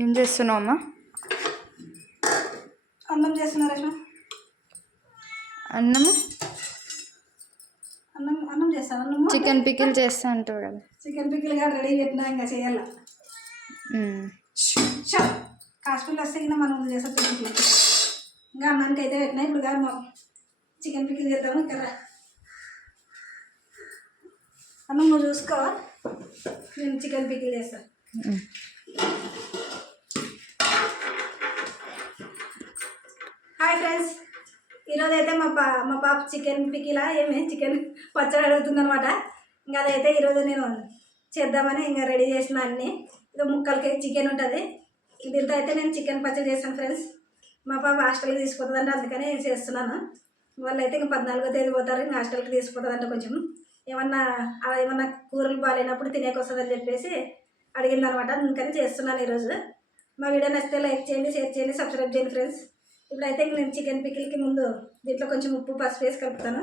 ఏం చేస్తున్నావు అమ్మా? అన్నం చేస్తున్నా రష్మ. అన్నము అన్నం అన్నం చేస్తాను. అన్నము చికెన్ పికిల్ చేస్తా అంటావు కదా. చికెన్ పికిల్ కూడా రెడీ పెట్టినా ఇంకా చేయాల. హాస్పిటల్ వస్తే ఇంకా మనం చేస్తాం పికిల్. ఇంకా అన్నానికి అయితే పెట్టినా. ఇప్పుడు కాదు మా చికెన్ పికిల్ చేద్దాము. ఇక్కడ అన్నం నువ్వు చూసుకో, నేను చికెన్ పికిల్ చేస్తాను. హాయ్ ఫ్రెండ్స్, ఈరోజు అయితే మా పాప చికెన్ పికిలా చికెన్ పచ్చడి అడుగుతుందనమాట. ఇంకా అదైతే ఈరోజు నేను చేద్దామని ఇంకా రెడీ చేసిన అన్నీ. ఇది ముక్కలకి చికెన్ ఉంటుంది. దీంతో అయితే నేను చికెన్ పచ్చడి చేస్తాను ఫ్రెండ్స్. మా పాప హాస్టల్కి తీసుకుపోతుందంటే అందుకని చేస్తున్నాను. వాళ్ళు అయితే ఇంకా 14వ తేదీ పోతారు. ఇంకా హాస్టల్కి తీసుకుపోతుందంటే కొంచెం ఏమన్నా కూరలు బాగాలేనప్పుడు తినేకొస్తుందని చెప్పేసి అడిగిందనమాట. అందుకని చేస్తున్నాను ఈరోజు. మా వీడియో నచ్చితే లైక్ చేయండి, షేర్ చేయండి, సబ్స్క్రైబ్ చేయండి ఫ్రెండ్స్. ఇప్పుడైతే నేను చికెన్ పికిల్కి ముందు దీంట్లో కొంచెం ఉప్పు పసుపు వేసి కలుపుతాను.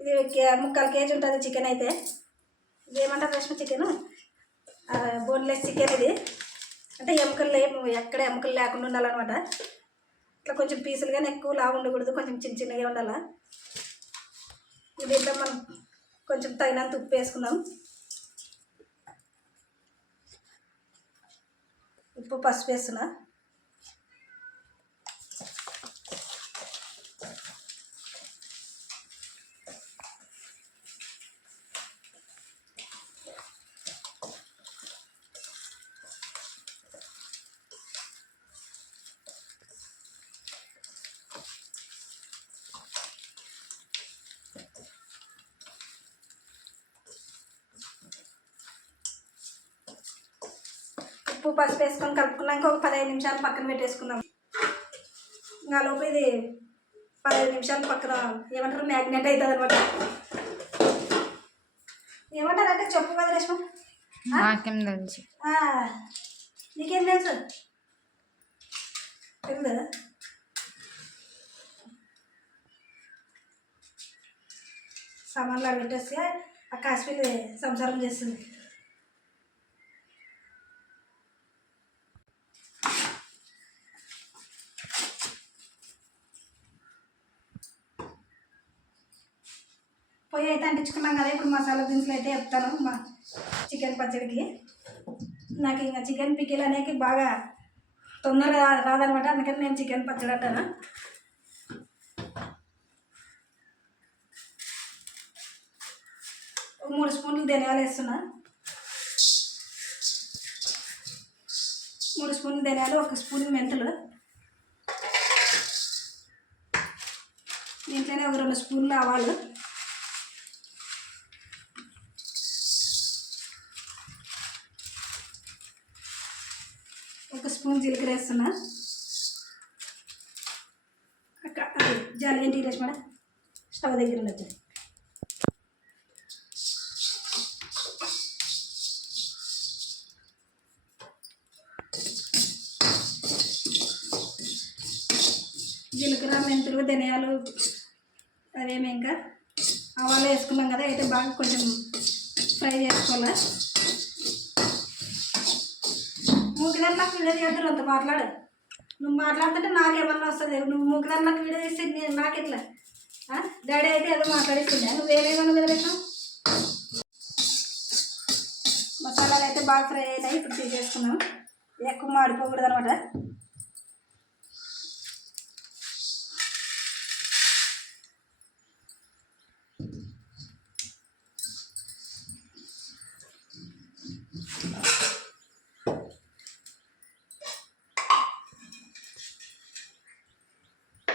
ఇది 3/4 కేజీ ఉంటుంది చికెన్. అయితే ఇది ఏమంటారు రష్మ చికెన్, బోన్లెస్ చికెన్. ఇది అంటే ఎక్కడ ఎముకలు లేకుండా ఉండాలన్నమాట. ఇట్లా కొంచెం పీసులు కానీ ఎక్కువ లావు ఉండకూడదు, కొంచెం చిన్న చిన్నగా ఉండాలి. దీంట్లో మనం కొంచెం తగినంత ఉప్పు వేసుకుందాం. ఉప్పు పసుపు వేస్తున్నా. ఉప్పు పసుపు వేసుకొని కలుపుకున్నాక ఒక 15 నిమిషాలు పక్కన పెట్టేసుకుందాం. ఇంకా లోపు ఇది 15 నిమిషాలు పక్కన ఏమంటారు మ్యాగ్నేట్ అవుతుంది అనమాట. ఏమంటారు అంటే చెప్పు కదా రష్మ. నాకేం తెలుసు, నీకేం తెలుసు తెలుసు. సామాన్లు పెట్టేస్తే ఆ కాశ్మీర్ సంసారం చేస్తుంది. పొయ్యి అయితే అంటించుకున్నాం కదా. ఇప్పుడు మసాలా దినుసులు అయితే చెప్తాను మా చికెన్ పచ్చడికి. నాకు ఇంకా చికెన్ పికిల్ అనేది బాగా తొందరగా రాదనమాట. అందుకని నేను చికెన్ పచ్చడి అంటాను. ఒక 3 స్పూన్లు ధనియాలు వేస్తున్నా. 3 స్పూన్లు ధనియాలు, 1 స్పూన్ మెంతులు. దీంట్లోనే ఒక 2 స్పూన్లు ఆవాలు, 1 స్పూన్ జీలకర్ర వేస్తున్నా. జాలి ఏంటి రష్మ స్టవ్ దగ్గర ఉండొచ్చు. జీలకర్ర మెంతులు ధనియాలు అవేమి ఇంకా ఆవాలు వేసుకున్నాం కదా. అయితే బాగా కొంచెం ఫ్రై చేసుకోవాలి. మూకిదారులకు వీడియో చేద్దరు అంత మాట్లాడు. నువ్వు మాట్లాడుతుంటే నాకేమన్నా వస్తుంది. నువ్వు మూకిదారులకు వీడియో చేస్తే నేను నాకెట్లా? డాడీ అయితే ఏదో మాట్లాడిస్తుండే, నువ్వు వేరేమన్నా కదా. మసాలాలు అయితే బాగా ఫ్రై అయినాయి. ఇప్పుడు తీసేసుకున్నాం. ఎక్కువ మాడిపోకూడదు అనమాట.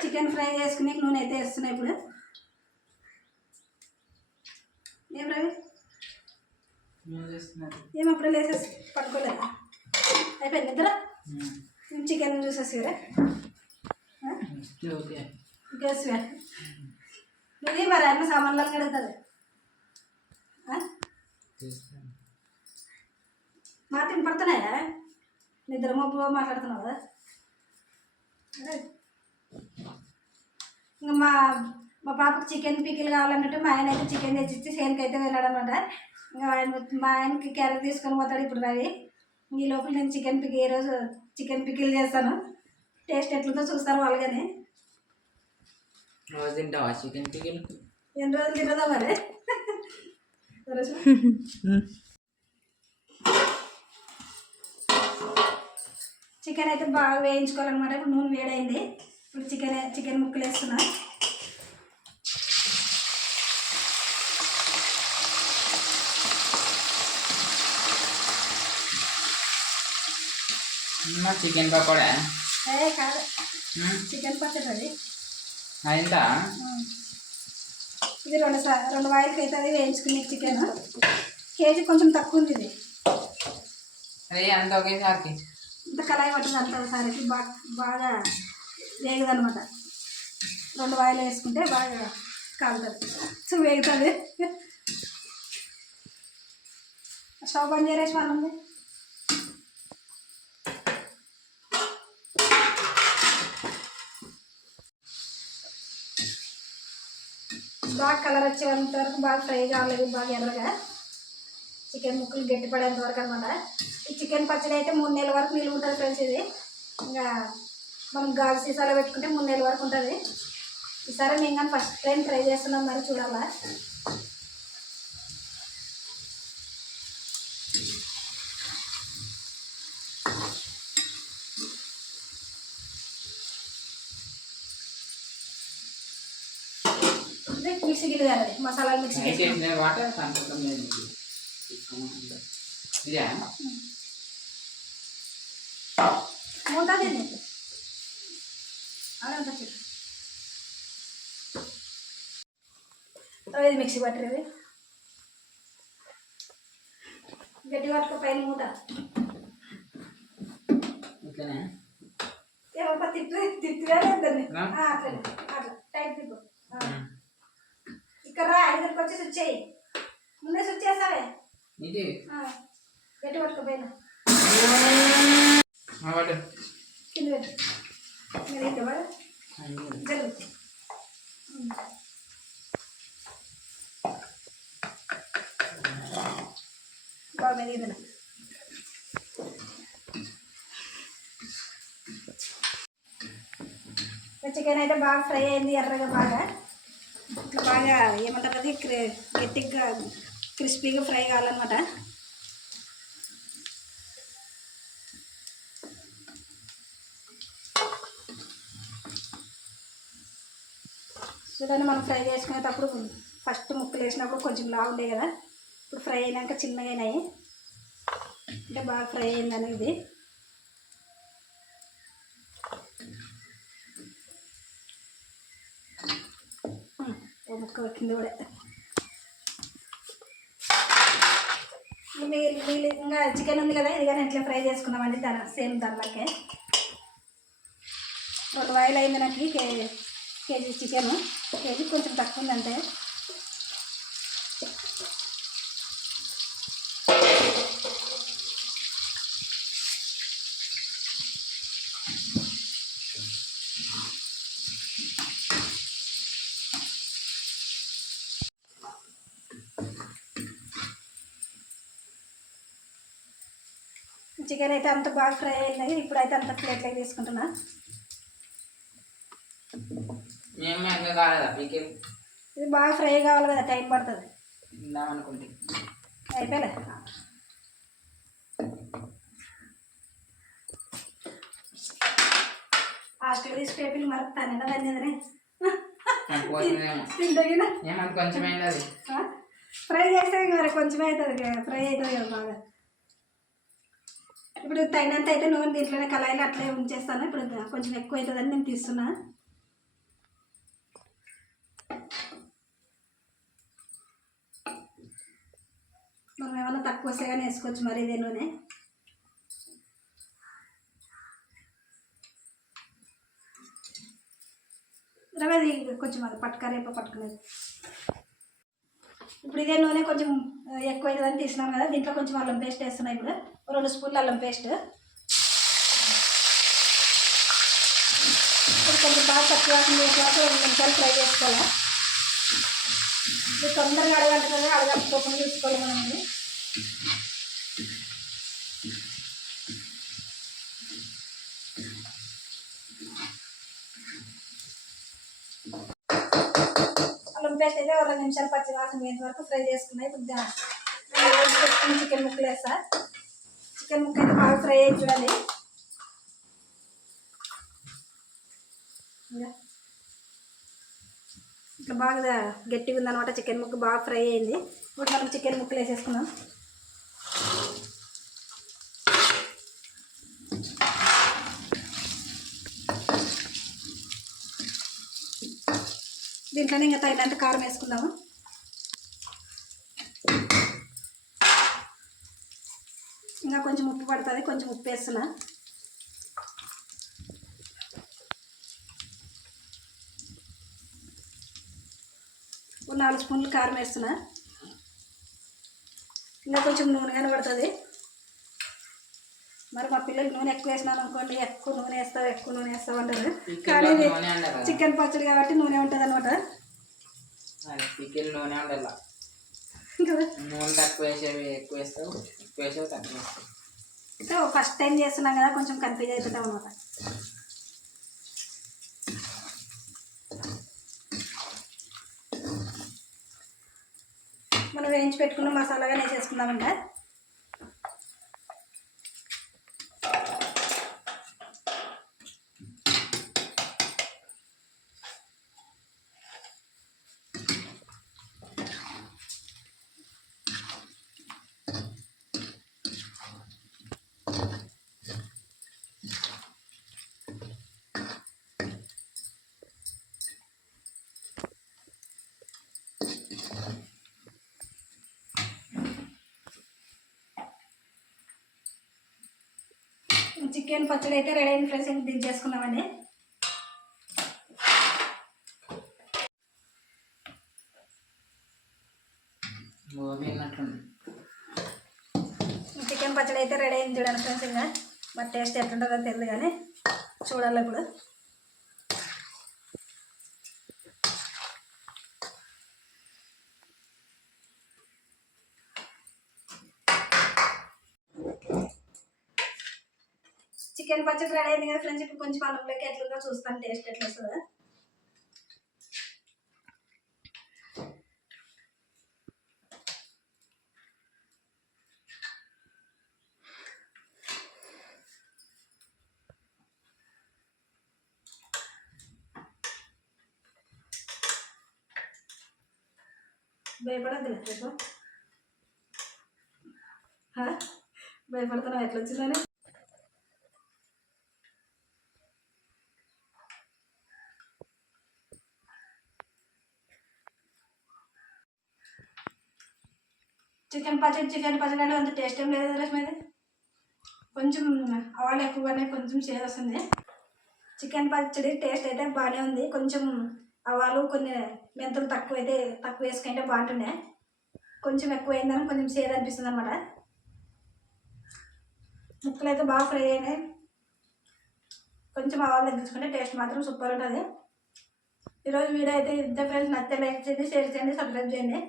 చికెన్ ఫ్రై చేసుకుని నూనె అయితే వేస్తున్నాయి. ఇప్పుడు ఏం రవి ఏమప్పుడు లేసేసి పడుకోలేదా? అయిపోయింది నిద్ర. చికెన్ చూసేసిరా ఇంకేసివా నువ్వు మరి అన్న సామాన్లు కడుగుతుంది. మాట వినపడుతున్నాయా? నిద్ర మబ్బు మాట్లాడుతున్నావు కదా. ఇంకా మా పాపకు చికెన్ పికిల్ కావాలన్నట్టు మా ఆయన అయితే చికెన్ తెచ్చిచ్చి సేన్కి అయితే వెళ్ళాడు అనమాట. ఇంకా మా ఆయనకి క్యారెట్ తీసుకొని పోతాడు ఇప్పుడు రవి. ఈ లోపల నేను ఈరోజు చికెన్ పికిల్ చేస్తాను. టేస్ట్ ఎట్లుందో చూస్తారు వాళ్ళు కానీ. రోజు తింటావా చికెన్ పికిల్? ఎన్ని రోజులు తినదా మరి. చికెన్ అయితే బాగా వేయించుకోవాలన్నమాట. ఇప్పుడు నూనె వేడైంది. ఇప్పుడు చికెన్ ముక్కలు వేస్తున్నా. చికెన్ పకోడా కాదు, చికెన్ పచ్చడి అది. అయిందా? ఇది 2 వాయిలకి అవుతుంది వేయించుకునే చికెన్. కేజీ కొంచెం తక్కువ ఉంది ఇది. అదే అంత ఒకేసారికి ఇంత కళాయి పట్టదు అంత ఒకసారికి బాగా వేగదనమాట. 2 వాయిలు వేసుకుంటే బాగా కాలుతుంది, సో వేగుతుంది. స్టవ్ బంద్ చేరేసి వాళ్ళు ఉంది. బాగా కలర్ వచ్చేంత వరకు బాగా ఫ్రై కావాలి, బాగా ఎర్రగా చికెన్ ముక్కలు గట్టిపడేంత వరకు అనమాట. ఈ చికెన్ పచ్చడి అయితే 3 నెలల వరకు నిలువ ఉంటుంది ఫ్రెండ్స్. ఇది ఇంకా మనం గాజు సీసాలో పెట్టుకుంటే 3 నెలల వరకు ఉంటుంది. ఈసారి మేము కానీ ఫస్ట్ టైం ట్రై చేస్తున్నాం, మరి చూడాలా. మిక్సీ గిన్నె కాదు, మసాలాలు మిక్సీ వాటర్ ఉంటుంది. అలా ఉంటుంది. ఇది మిక్సీ పట్టేది గట్టి పట్టుకో పైన మూత. తిప్పిగా దాన్ని అట్లా టైట్ తిప్పు. ఇక్కడ రా, ఇక్కడికి వచ్చి స్విచ్ చేయి. ముందే స్విచ్ చేస్తావే. గట్టి పట్టుకో పైన కింద పెట్టు. జరుగు. బాగా మెరిగింది. చికెన్ అయితే బాగా ఫ్రై అయింది, ఎర్రగా బాగా ఇట్లా బాగా ఏమంటారు అది గట్టిగా క్రిస్పీగా ఫ్రై కావాలన్నమాట. చూడండి, మనం ఫ్రై చేసుకునేటప్పుడు ఫస్ట్ ముక్కలు వేసినప్పుడు కొంచెం లావు ఉండే కదా, ఇప్పుడు ఫ్రై అయినాక చిన్నగా అయినాయి. అంటే బాగా ఫ్రై అయిందని ఇది. ముక్క కింద కూడా ఇంకా చికెన్ ఉంది కదా, ఇది కానీ ఎట్లా ఫ్రై చేసుకున్నామండి. సేమ్ దానిలోకే 2 వాయిలు అయింది నాకు. కేజీ చికెను, కేజీ కొంచెం తక్కువ ఉందంటే. చికెన్ అయితే అంత బాగా ఫ్రై అయింది. ఇప్పుడైతే అంత ప్లేట్లోకి తీసుకుంటున్నా. ఇది బాగా ఫ్రై కావాలి కదా, టైం పడుతుంది. అయిపోయలే. హాస్టల్ తీసి పేపర్లు మరపుతాను దాన్ని ఫ్రై చేస్తే మరి కొంచెం అవుతుంది, ఫ్రై అవుతుంది కదా బాగా. ఇప్పుడు తగినంత అయితే నూనె దీంట్లోనే కళాయిలు అట్లే ఉంచేస్తాను. ఇప్పుడు కొంచెం ఎక్కువ అవుతుందని నేను తీస్తున్నా. మనం ఏమన్నా తక్కువ వస్తే కానీ వేసుకోవచ్చు మరి ఇదే నూనె. రవేది కొంచెం అది పట్టుకరేప పట్టుకునేది. ఇప్పుడు ఇదే నూనె కొంచెం ఎక్కువ అవుతుందని తీసినాం కదా, దీంట్లో కొంచెం అల్లం పేస్ట్ వేస్తున్నాయి. ఇప్పుడు 2 స్పూన్లు అల్లం పేస్ట్. ఇప్పుడు కొంచెం బాగా తక్కువ 2 నిమిషాలు ఫ్రై చేసుకోవాలి. ఇది తొందరగా అడగంటుతుంది, అడగకపోకుండా చూసుకోవాలి మనం ఇది. అల్లం పేస్ట్ అయితే ఒక 2 నిమిషాలు పచ్చి వాసన వేసే వరకు ఫ్రై చేసుకున్నాయి. ఇప్పుడు చికెన్ ముక్కలు వేస్తా. చికెన్ ముక్క అయితే బాగా ఫ్రై అయ్యి చూడాలి. ఇట్లా బాగా గట్టిగా ఉందన్నమాట. చికెన్ ముక్క బాగా ఫ్రై అయింది. ఇప్పుడు మనం చికెన్ ముక్కలు వేసేసుకున్నాం. దీంట్లోనే ఇంకా తగినంత కారం వేసుకుందాము. ఇంకా కొంచెం ఉప్పు పడుతుంది, కొంచెం ఉప్పు వేస్తున్నా. ఒక 4 స్పూన్లు కారం వేస్తున్నా. ఇంకా కొంచెం నూనె కానీ పడుతుంది. మరి మా పిల్లలకి నూనె ఎక్కువ వేసినాను అనుకోండి, ఎక్కువ నూనె వేస్తావు అంటారు. కానీ చికెన్ పచ్చడి కాబట్టి నూనె ఉంటుంది అనమాట. నూనె ఉండాలి. నూనె తక్కువ వేసేవి ఎక్కువ వేస్తావు, ఎక్కువ వేసేవి తక్కువ వేస్తావు. సో ఫస్ట్ టైం చేస్తున్నాం కదా, కొంచెం కన్ఫ్యూజ్ అవుతుంటాం అనమాట. మనం వేయించి పెట్టుకున్న మసాలాగా వేసేసుకుందాం. ఇంకా చికెన్ పచ్చడి అయితే రెడీ అయిన ఫ్రెండ్స్. ఇంక దించేసుకున్నామండి. చికెన్ పచ్చడి అయితే రెడీ అయింది చూడండి ఫ్రెండ్స్. ఇంకా మరి టేస్ట్ ఎట్లుంటుందో తెలియదు కానీ చూడాలి ఇప్పుడు. చికెన్ పచ్చడి రెడీ అయింది కదా ఫ్రెండ్స్. ఇప్పుడు కొంచెం అన్నంలోకి ఎట్లుందో చూస్తాను, టేస్ట్ ఎట్లా వస్తుందో. భయపడద్దు రేపు, భయపడుతున్నావు ఎట్లా వచ్చిందని. చికెన్ పచ్చడి అంటే అంత టేస్ట్ ఏం లేదు రసం. ఇది కొంచెం ఆయిల్ ఎక్కువగానే కొంచెం చేదు వస్తుంది. చికెన్ పచ్చడి టేస్ట్ అయితే బాగానే ఉంది. కొంచెం ఆవాలు కొన్ని మెంతులు తక్కువ వేసుకుంటే బాగుంటుండే. కొంచెం ఎక్కువ అయిందని కొంచెం చేదు అనిపిస్తుంది అనమాట. ముక్కలు అయితే బాగా ఫ్రై అయినాయి. కొంచెం ఆవాలు తగ్గించుకుంటే టేస్ట్ మాత్రం సూపర్ ఉంటుంది. ఈరోజు వీడియో అయితే ఇంత ఫ్రెండ్స్. నచ్చితే లైక్ చేయండి, షేర్ చేయండి, సబ్స్క్రైబ్ చేయండి.